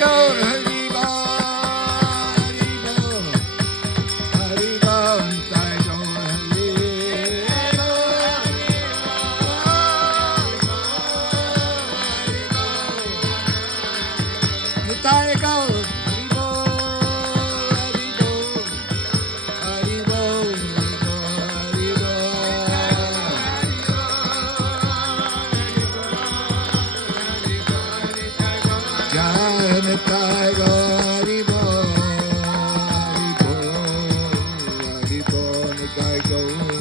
Gaur Hari Bol, Hari Bol, Nitai Gaur Hari Bol, Nitai Gaur Hari Bol, Hari Bol, Hari Bol, Jai Nitai Gaur Hari Bol, Hari Bol, Hari Bol, Nitai Gaur